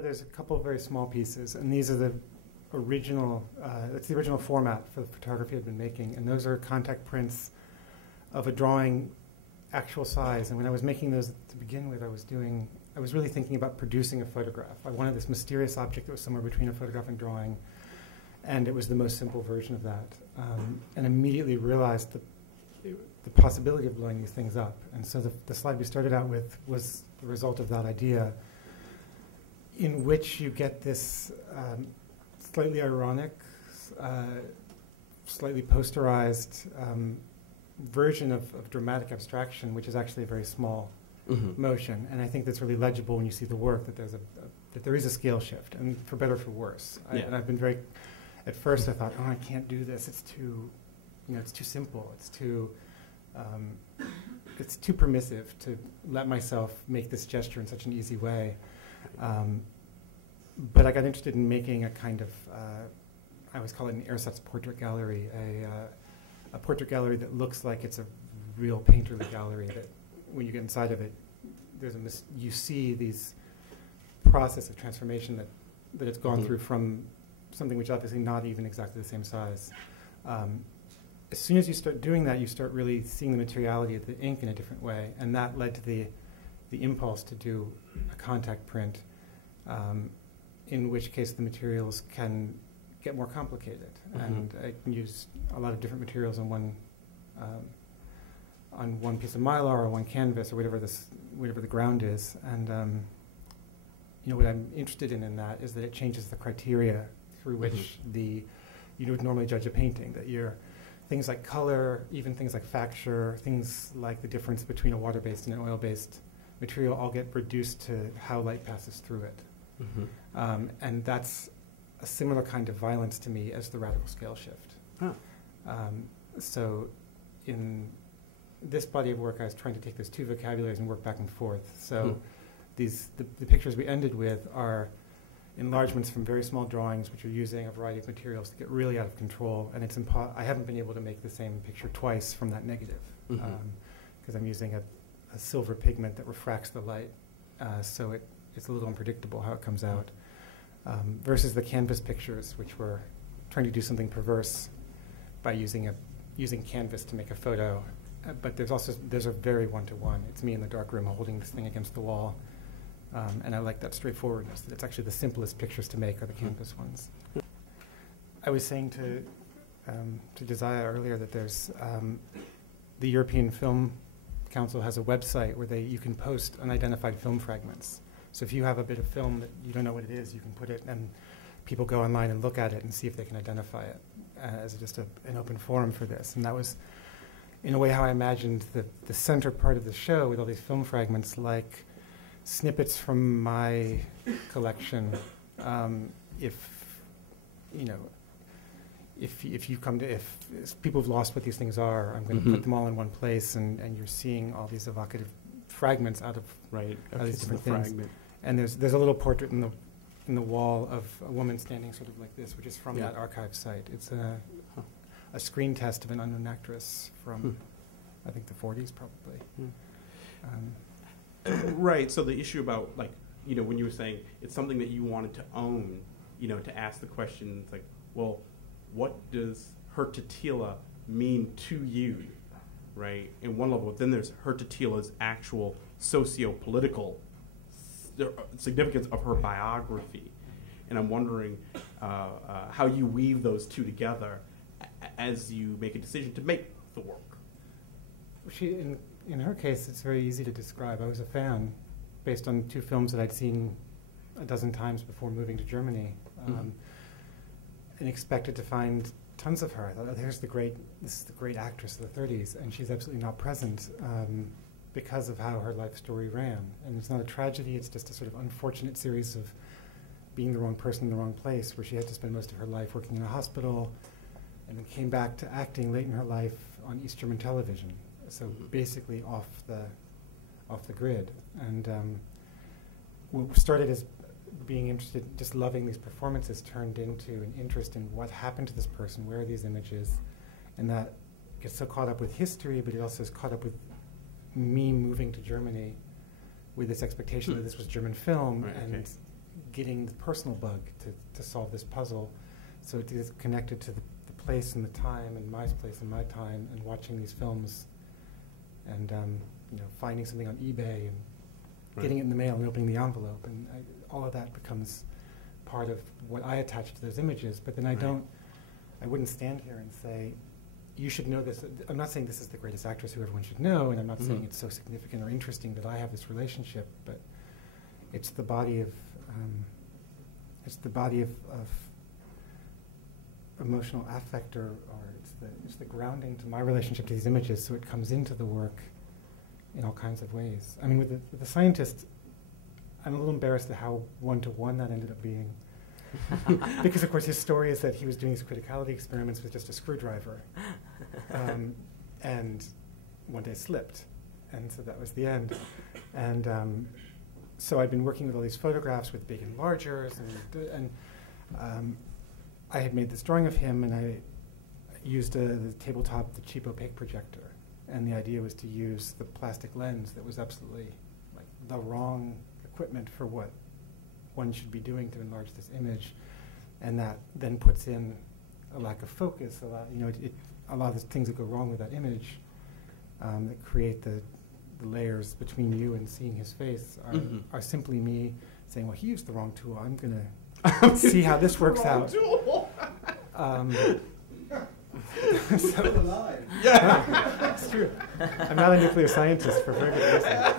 There's a couple of very small pieces, and these are the original, it's the original format for the photography I've been making, and those are contact prints of a drawing actual size. And when I was making those to begin with, I was really thinking about producing a photograph. I wanted this mysterious object that was somewhere between a photograph and drawing, and it was the most simple version of that. And immediately realized the possibility of blowing these things up. And so the slide we started out with was the result of that idea, in which you get this slightly ironic, slightly posterized version of dramatic abstraction, which is actually a very small motion. And I think that's really legible when you see the work, that there is a scale shift, and for better or for worse. And I've been very, at first I thought, oh, I can't do this. It's too, it's too simple. It's too permissive to let myself make this gesture in such an easy way. But I got interested in making a kind of, I always call it an ersatz portrait gallery, a portrait gallery that looks like it's a real painterly gallery, that when you get inside of it, you see these process of transformation that it's gone through from something which is obviously not even exactly the same size. As soon as you start doing that, you start really seeing the materiality of the ink in a different way, and that led to the impulse to do a contact print, in which case the materials can get more complicated, and I can use a lot of different materials on one piece of mylar or one canvas or whatever the ground is. And what I'm interested in that is that it changes the criteria through which you would normally judge a painting. That things like color, even things like facture, things like the difference between a water-based and an oil-based material all get reduced to how light passes through it. And that's a similar kind of violence to me as the radical scale shift. So in this body of work, I was trying to take those two vocabularies and work back and forth. So the pictures we ended with are enlargements from very small drawings, which are using a variety of materials to get really out of control. And I haven't been able to make the same picture twice from that negative, because I'm using a silver pigment that refracts the light. So it's a little unpredictable how it comes out, versus the canvas pictures, which were trying to do something perverse by using canvas to make a photo. But there's a very one-to-one. It's me in the dark room holding this thing against the wall, and I like that straightforwardness. That it's actually the simplest pictures to make are the canvas ones. I was saying to Josiah earlier that there's the European Film Council has a website where you can post unidentified film fragments. So if you have a bit of film that you don't know what it is, you can put it, and people go online and look at it and see if they can identify it as just an open forum for this. And that was, in a way, how I imagined the center part of the show, with all these film fragments, like snippets from my collection. If people have lost what these things are, I'm going to put them all in one place, and you're seeing all these evocative fragments out of these different things. And there's a little portrait in the wall of a woman standing sort of like this, which is from that archive site. It's a screen test of an unknown actress from I think the 40s probably. Right. So the issue about, like, when you were saying it's something that you wanted to own, to ask the question, it's like, well, what does Hertatila mean to you, right? In one level, but then there's Hertatila's actual socio-political significance of her biography, and I'm wondering how you weave those two together as you make a decision to make the work. In her case, it's very easy to describe. I was a fan based on two films that I'd seen a dozen times before moving to Germany, and expected to find tons of her. I thought, oh, this is the great actress of the 30s, and she's absolutely not present because of how her life story ran. And it's not a tragedy, it's just a sort of unfortunate series of being the wrong person in the wrong place, where she had to spend most of her life working in a hospital, and then came back to acting late in her life on East German television. So basically off the grid. And what started as being interested, just loving these performances, turned into an interest in what happened to this person, where are these images, and that gets so caught up with history, but it also is caught up with me moving to Germany with this expectation that this was German film, getting the personal bug to solve this puzzle. So it is connected to the place and the time, and my place and my time, and watching these films, and finding something on eBay and getting it in the mail and opening the envelope, and all of that becomes part of what I attach to those images. But then I wouldn't stand here and say, you should know this. I'm not saying this is the greatest actress who everyone should know, and I'm not saying it's so significant or interesting that I have this relationship, but it's the body of emotional affect, or it's the grounding to my relationship to these images, so it comes into the work in all kinds of ways. I mean, with the scientist, I'm a little embarrassed at how one-to-one that ended up being. Because, of course, his story is that he was doing his criticality experiments with just a screwdriver. And one day slipped. And so that was the end. And so I'd been working with all these photographs with big enlargers. And I had made this drawing of him, and I used the tabletop, the cheap opaque projector. And the idea was to use the plastic lens that was absolutely like the wrong equipment for what one should be doing to enlarge this image, and that then puts in a lack of focus. A lot of the things that go wrong with that image that create the layers between you and seeing his face are simply me saying, "Well, he used the wrong tool. I'm going to see how this works out." Still alive. Yeah, it's true. I'm not a nuclear scientist for very good reason.